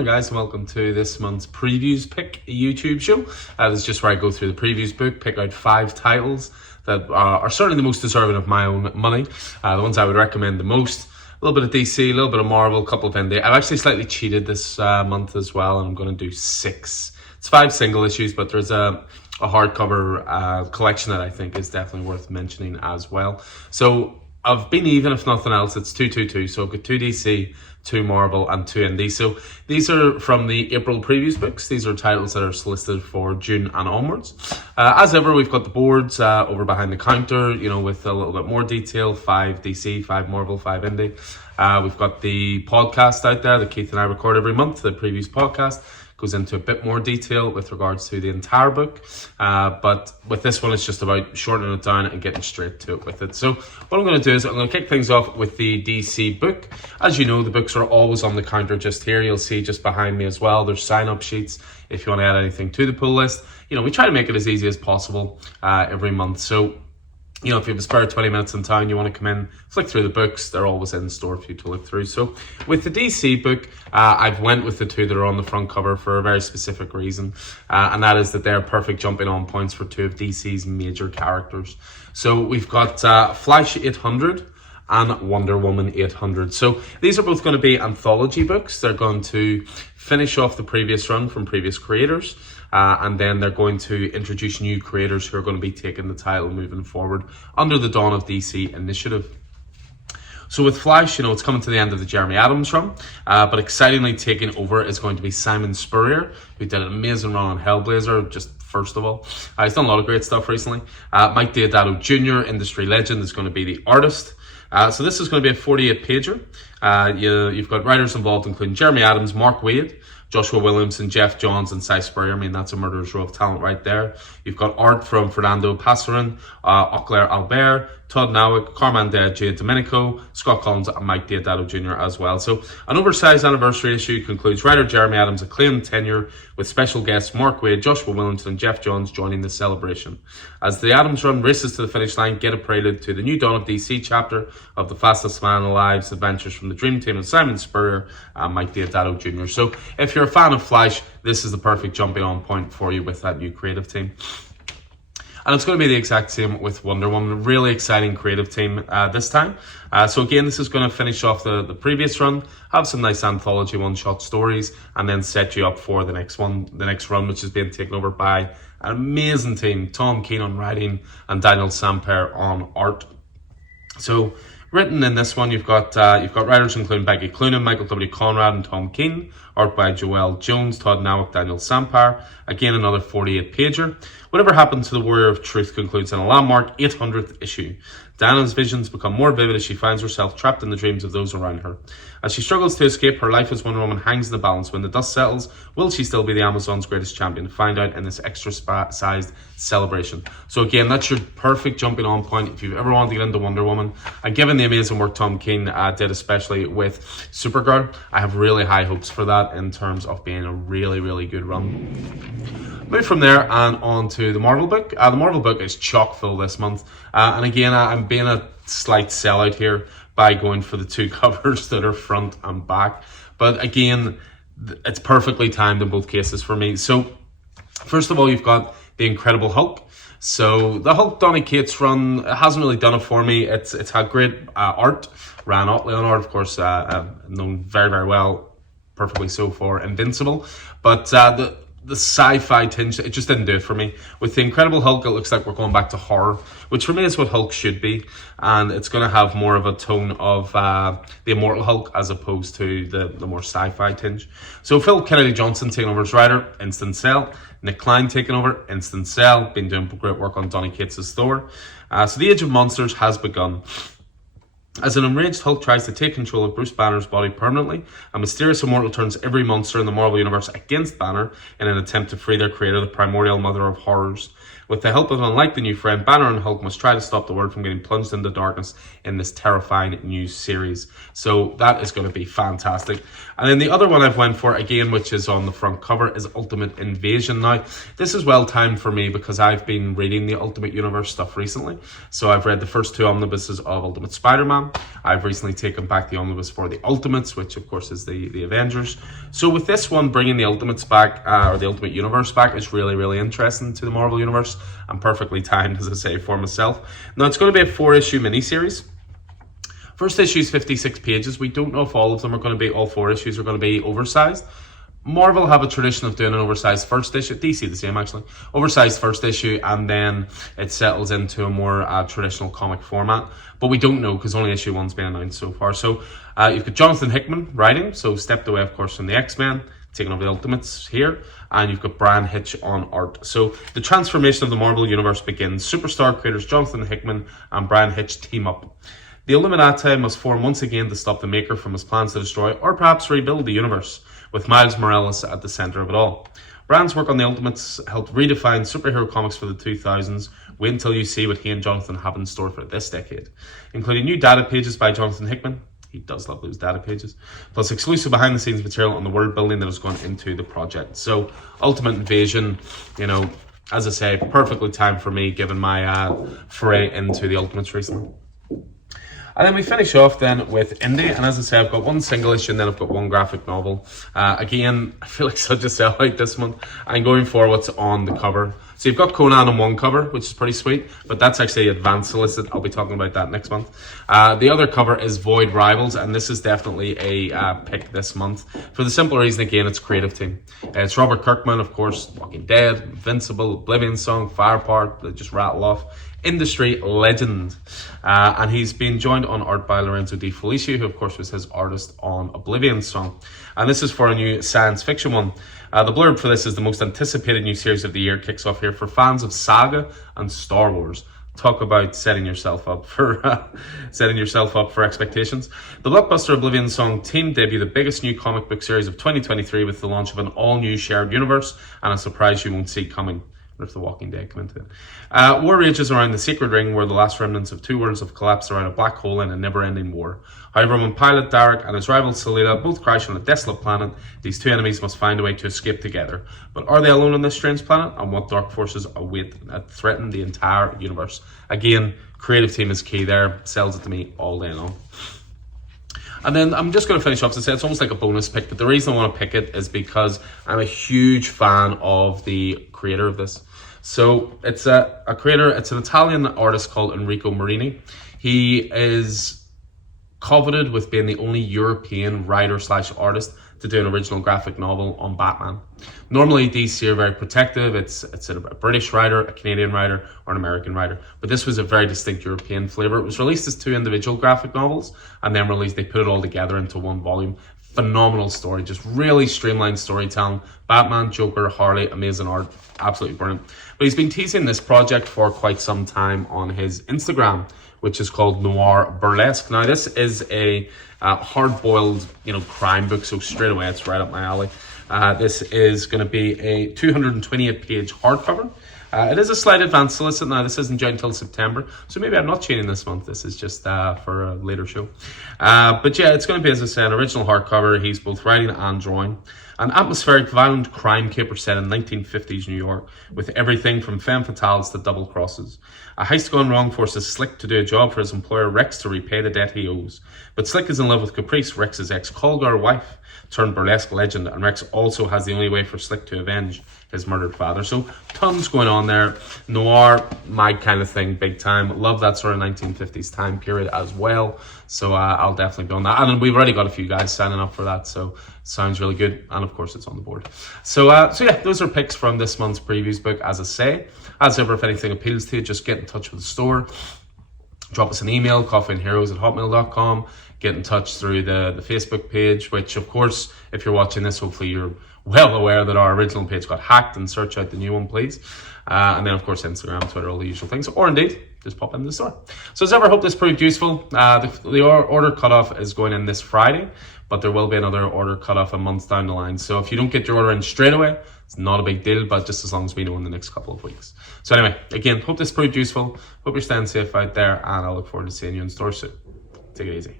Morning guys, and welcome to this month's Previews Pick YouTube show. This is just where I go through the Previews book, pick out 5 titles that are certainly the most deserving of my own money. The ones I would recommend the most. A little bit of DC, a little bit of Marvel, a couple of indie. I've actually slightly cheated this month as well, and I'm going to do 6. It's 5 single issues, but there's a hardcover collection that I think is definitely worth mentioning as well. So I've been even, if nothing else, it's 2-2-2. So I've got 2 DC, 2 Marvel, and 2 indie. So these are from the April previews books. These are titles that are solicited for June and onwards. As ever, we've got the boards over behind the counter, with a little bit more detail. 5 DC, 5 Marvel, 5 indie. We've got the podcast out there that Keith and I record every month, the Previews podcast. Goes into a bit more detail with regards to the entire book, but with this one it's just about shortening it down and getting straight to it with it. So what I'm going to do is I'm going to kick things off with the DC book. As you know, the books are always on the counter just here. You'll see just behind me as well, there's sign-up sheets if you want to add anything to the pull list. We try to make it as easy as possible every month. So if you have a spare 20 minutes in town, you want to come in, flick through the books, they're always in store for you to look through. So with the DC book, I've went with the 2 that are on the front cover for a very specific reason, and that is that they're perfect jumping on points for 2 of DC's major characters. So we've got Flash 800 and Wonder Woman 800. So these are both going to be anthology books. They're going to finish off the previous run from previous creators, and then they're going to introduce new creators who are going to be taking the title moving forward under the Dawn of DC initiative. So with Flash, it's coming to the end of the Jeremy Adams run, but excitingly taking over is going to be Simon Spurrier, who did an amazing run on Hellblazer, just first of all. He's done a lot of great stuff recently. Mike Deodato Jr., industry legend, is going to be the artist. So this is going to be a 48-pager. You've got writers involved including Jeremy Adams, Mark Waid, Joshua Williamson, Jeff Johns, and Cy Spurrier. That's a murderer's row of talent right there. You've got art from Fernando Pasarin, Auclair Albert, Todd Nowick, Carmine Jade Domenico, Scott Collins, and Mike Deodato Jr. as well. So an oversized anniversary issue concludes writer Jeremy Adams' acclaimed tenure with special guests Mark Waid, Joshua Williamson, and Jeff Johns joining the celebration. As the Adams run races to the finish line, get a prelude to the new Dawn of DC chapter of The Fastest Man Alive's adventures from the Dream Team of Simon Spurrier and Mike Deodato Jr. So if you're a fan of Flash, this is the perfect jumping on point for you with that new creative team. And it's going to be the exact same with Wonder Woman. Really exciting creative team this time. So again, this is going to finish off the previous run, have some nice anthology one-shot stories, and then set you up for the next run, which is being taken over by an amazing team. Tom King on writing and Daniel Sampere on art. So written in this one, you've got writers including Becky Cloonan, Michael W. Conrad, and Tom King. Art by Joelle Jones, Todd Nowick, Daniel Sampere. Again, another 48-pager. Whatever Happened to the Warrior of Truth concludes in a landmark 800th issue. Diana's visions become more vivid as she finds herself trapped in the dreams of those around her. As she struggles to escape, her life as Wonder Woman hangs in the balance. When the dust settles, will she still be the Amazon's greatest champion? Find out in this extra-sized celebration. So again, that's your perfect jumping on point if you've ever wanted to get into Wonder Woman. And given the amazing work Tom King did, especially with Supergirl, I have really high hopes for that in terms of being a really, really good run. Move from there and on to the Marvel book. The Marvel book is chock full this month. And again, I'm being a slight sellout here by going for the 2 covers that are front and back. But again, it's perfectly timed in both cases for me. So first of all, you've got The Incredible Hulk. So the Hulk Donny Cates run hasn't really done it for me. It's had great art. Ryan Otley on art, of course, known very, very well, perfectly so for Invincible. But the sci-fi tinge, it just didn't do it for me. With The Incredible Hulk, it looks like we're going back to horror, which for me is what Hulk should be, and it's going to have more of a tone of the Immortal Hulk as opposed to the more sci-fi tinge. So Phil Kennedy Johnson taking over as writer, instant sell. Nick Klein taking over, instant sell. Been doing great work on Donny Cates' Thor. So the Age of Monsters has begun. As an enraged Hulk tries to take control of Bruce Banner's body permanently, a mysterious immortal turns every monster in the Marvel Universe against Banner in an attempt to free their creator, the primordial mother of horrors. With the help of an unlikely new friend, Banner and Hulk must try to stop the world from getting plunged into darkness in this terrifying new series. So that is going to be fantastic. And then the other one I've went for, again, which is on the front cover, is Ultimate Invasion. Now, this is well timed for me because I've been reading the Ultimate Universe stuff recently. So I've read the first 2 omnibuses of Ultimate Spider-Man. I've recently taken back the omnibus for the Ultimates, which of course is the Avengers. So with this one, bringing the Ultimates back, or the Ultimate Universe back, is really, really interesting to the Marvel Universe and perfectly timed, as I say, for myself. Now, it's going to be a 4-issue miniseries. First issue is 56 pages. We don't know if all of them are going to be, all 4 issues are going to be oversized. Marvel have a tradition of doing an oversized first issue. DC the same, actually. Oversized first issue, and then it settles into a more traditional comic format. But we don't know because only issue 1's been announced so far. So you've got Jonathan Hickman writing, so stepped away, of course, from the X-Men, taking over the Ultimates here, and you've got Bryan Hitch on art. So the transformation of the Marvel Universe begins. Superstar creators Jonathan Hickman and Bryan Hitch team up. The Illuminati must form once again to stop the Maker from his plans to destroy or perhaps rebuild the universe, with Miles Morales at the center of it all. Bryan's work on the Ultimates helped redefine superhero comics for the 2000s. Wait until you see what he and Jonathan have in store for this decade, including new data pages by Jonathan Hickman. He does love those data pages. Plus exclusive behind-the-scenes material on the world building that has gone into the project. So, Ultimate Invasion, you know, as I say, perfectly timed for me, given my foray into the Ultimates recently. And then we finish off then with Indie, and as I say, I've got 1 single issue and then I've got 1 graphic novel. Again, I feel like such a sellout this month. I'm going for what's on the cover. So you've got Conan on 1 cover, which is pretty sweet, but that's actually advanced solicit. I'll be talking about that next month. The other cover is Void Rivals, and this is definitely a pick this month for the simple reason, again, it's creative team. It's Robert Kirkman, of course, Walking Dead, Invincible, Oblivion Song, Firepower, they just rattle off. Industry legend, and he's been joined on art by Lorenzo Di Felici, who of course was his artist on Oblivion Song, and this is for a new science fiction one. The blurb for this is the most anticipated new series of the year, kicks off here for fans of saga and Star Wars. Talk about setting yourself up for expectations. The blockbuster Oblivion Song team debut the biggest new comic book series of 2023 with the launch of an all-new shared universe and a surprise you won't see coming. If The Walking Dead come into it. War rages around the Secret Ring, where the last remnants of 2 worlds have collapsed around a black hole in a never-ending war. However, when pilot Derek and his rival Selena both crash on a desolate planet, these 2 enemies must find a way to escape together. But are they alone on this strange planet? And what dark forces await that threaten the entire universe? Again, creative team is key there. Sells it to me all day long. And then I'm just going to finish off to say it's almost like a bonus pick, but the reason I want to pick it is because I'm a huge fan of the creator of this. So it's a creator, it's an Italian artist called Enrico Marini. He is coveted with being the only European writer/artist to do an original graphic novel on Batman. Normally DC are very protective. It's a British writer, a Canadian writer, or an American writer. But this was a very distinct European flavor. It was released as 2 individual graphic novels, and then they put it all together into 1 volume. Phenomenal story, just really streamlined storytelling. Batman, Joker, Harley, amazing art, absolutely brilliant. But he's been teasing this project for quite some time on his Instagram, which is called Noir Burlesque. Now, this is a hard-boiled, crime book, so straight away it's right up my alley. This is going to be a 228-page hardcover. It is a slight advance solicit. Now, this isn't due until September, so maybe I'm not tuning this month. This is just for a later show. But yeah, it's going to be, as I said, an original hardcover. He's both writing and drawing. An atmospheric, violent crime caper set in 1950s New York, with everything from femme fatales to double crosses. A heist gone wrong forces Slick to do a job for his employer Rex to repay the debt he owes. But Slick is in love with Caprice, Rex's ex-callgirl wife, turned burlesque legend, and Rex also has the only way for Slick to avenge his murdered father. So tons going on there. Noir, my kind of thing, big time. Love that sort of 1950s time period as well. So I'll definitely be on that. And we've already got a few guys signing up for that, so sounds really good. And of course, it's on the board. So yeah, those are picks from this month's previews book. As I say, as ever, if anything appeals to you, just get in touch with the store. Drop us an email, coffeeandheroes@hotmail.com. Get in touch through the Facebook page, which, of course, if you're watching this, hopefully you're well aware that our original page got hacked, and search out the new one, please. And then, of course, Instagram, Twitter, all the usual things. Or indeed, just pop into the store. So as ever, hope this proved useful. The order cutoff is going in this Friday, but there will be another order cutoff a month down the line. So if you don't get your order in straight away, it's not a big deal, but just as long as we know in the next couple of weeks. So anyway, again, hope this proved useful. Hope you're staying safe out there, and I look forward to seeing you in store soon. Take it easy.